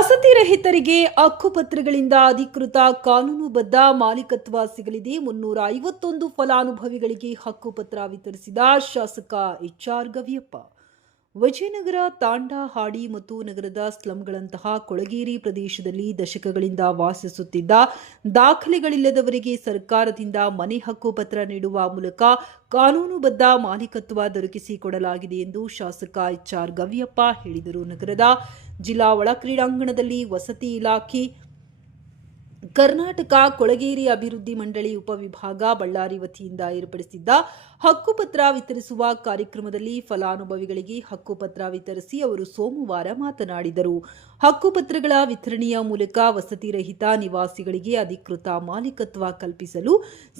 ವಸತಿ ರಹಿತರಿಗೆ ಹಕ್ಕುಪತ್ರಗಳಿಂದ ಅಧಿಕೃತ ಕಾನೂನುಬದ್ಧ ಮಾಲೀಕತ್ವ ಸಿಗಲಿದೆ. 351 ಫಲಾನುಭವಿಗಳಿಗೆ ಹಕ್ಕುಪತ್ರ ವಿತರಿಸಿದ ಶಾಸಕ ಎಚ್.ಆರ್. ಗವಿಯಪ್ಪ. ವಿಜಯನಗರ, ತಾಂಡಾ, ಹಾಡಿ ಮತ್ತು ನಗರದ ಸ್ಲಂಗಳಂತಹ ಕೊಳಗೇರಿ ಪ್ರದೇಶದಲ್ಲಿ ದಶಕಗಳಿಂದ ವಾಸಿಸುತ್ತಿದ್ದ ದಾಖಲೆಗಳಿಲ್ಲದವರಿಗೆ ಸರ್ಕಾರದಿಂದ ಮನೆ ಹಕ್ಕುಪತ್ರ ನೀಡುವ ಮೂಲಕ ಕಾನೂನುಬದ್ಧ ಮಾಲೀಕತ್ವ ದೊರಕಿಸಿಕೊಡಲಾಗಿದೆ ಎಂದು ಶಾಸಕ ಎಚ್.ಆರ್. ಗವಿಯಪ್ಪ ಹೇಳಿದರು. ನಗರದ ಜಿಲ್ಲಾ ಒಳ ಕ್ರೀಡಾಂಗಣದಲ್ಲಿ ವಸತಿ ಇಲಾಖೆ, ಕರ್ನಾಟಕ ಕೊಳಗೇರಿ ಅಭಿವೃದ್ಧಿ ಮಂಡಳಿ ಉಪವಿಭಾಗ ಬಳ್ಳಾರಿ ವತಿಯಿಂದ ಏರ್ಪಡಿಸಿದ್ದ ಹಕ್ಕುಪತ್ರ ವಿತರಿಸುವ ಕಾರ್ಯಕ್ರಮದಲ್ಲಿ ಫಲಾನುಭವಿಗಳಿಗೆ ಹಕ್ಕುಪತ್ರ ವಿತರಿಸಿ ಅವರು ಸೋಮವಾರ ಮಾತನಾಡಿದರು. ಹಕ್ಕುಪತ್ರಗಳ ವಿತರಣೆಯ ಮೂಲಕ ವಸತಿ ರಹಿತ ನಿವಾಸಿಗಳಿಗೆ ಅಧಿಕೃತ ಮಾಲೀಕತ್ವ ಕಲ್ಪಿಸಲು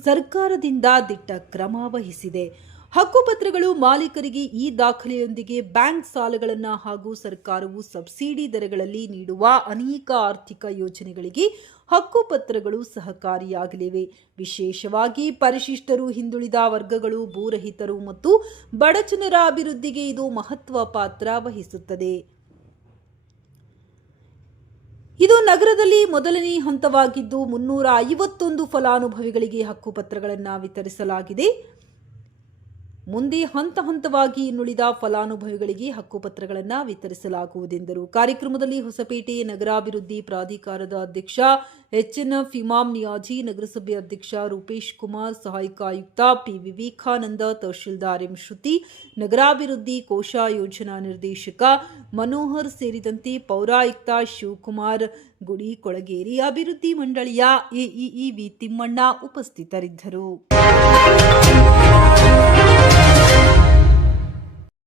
ಸರ್ಕಾರದಿಂದ ದಿಟ್ಟ ಕ್ರಮ ವಹಿಸಿದೆ. ಹಕ್ಕುಪತ್ರಗಳು ಮಾಲೀಕರಿಗೆ ಈ ದಾಖಲೆಯೊಂದಿಗೆ ಬ್ಯಾಂಕ್ ಸಾಲಗಳನ್ನು ಹಾಗೂ ಸರ್ಕಾರವು ಸಬ್ಸಿಡಿ ದರಗಳಲ್ಲಿ ನೀಡುವ ಅನೇಕ ಆರ್ಥಿಕ ಯೋಜನೆಗಳಿಗೆ ಹಕ್ಕುಪತ್ರಗಳು ಸಹಕಾರಿಯಾಗಲಿವೆ. ವಿಶೇಷವಾಗಿ ಪರಿಶಿಷ್ಟರು, ಹಿಂದುಳಿದ ವರ್ಗಗಳು, ಭೂರಹಿತರು ಮತ್ತು ಬಡಜನರ ಅಭಿವೃದ್ಧಿಗೆ ಇದು ಮಹತ್ವ ಪಾತ್ರ ವಹಿಸುತ್ತದೆ. ಇದು ನಗರದಲ್ಲಿ ಮೊದಲನೇ ಹಂತವಾಗಿದ್ದು 351 ಫಲಾನುಭವಿಗಳಿಗೆ ಹಕ್ಕುಪತ್ರಗಳನ್ನು ವಿತರಿಸಲಾಗಿದೆ. ಮುಂದೆ ಹಂತ ಹಂತವಾಗಿ ಇನ್ನುಳಿದ ಫಲಾನುಭವಿಗಳಿಗೆ ಹಕ್ಕುಪತ್ರಗಳನ್ನು ವಿತರಿಸಲಾಗುವುದೆಂದರು. ಕಾರ್ಯಕ್ರಮದಲ್ಲಿ ಹೊಸಪೇಟೆ ನಗರಾಭಿವೃದ್ಧಿ ಪ್ರಾಧಿಕಾರದ ಅಧ್ಯಕ್ಷ ಎಚ್.ಎನ್.ಎಫ್. ಇಮಾಮ್ ನಿಯಾಜಿ, ನಗರಸಭೆ ಅಧ್ಯಕ್ಷ ರೂಪೇಶ್ ಕುಮಾರ್, ಸಹಾಯಕ ಆಯುಕ್ತ ಪಿ. ವಿವೇಕಾನಂದ, ತಹಶೀಲ್ದಾರ್ ಎಂ. ಶ್ರುತಿ, ನಗರಾಭಿವೃದ್ಧಿ ಕೋಶ ಯೋಜನಾ ನಿರ್ದೇಶಕ ಮನೋಹರ್ ಸೇರಿದಂತೆ ಪೌರಾಯುಕ್ತ ಶಿವಕುಮಾರ್ ಗುಡಿ, ಕೊಳಗೇರಿ ಅಭಿವೃದ್ಧಿ ಮಂಡಳಿಯ ಎಇಇ ವಿ. ತಿಮ್ಮಣ್ಣ ಉಪಸ್ಥಿತರಿದ್ದರು.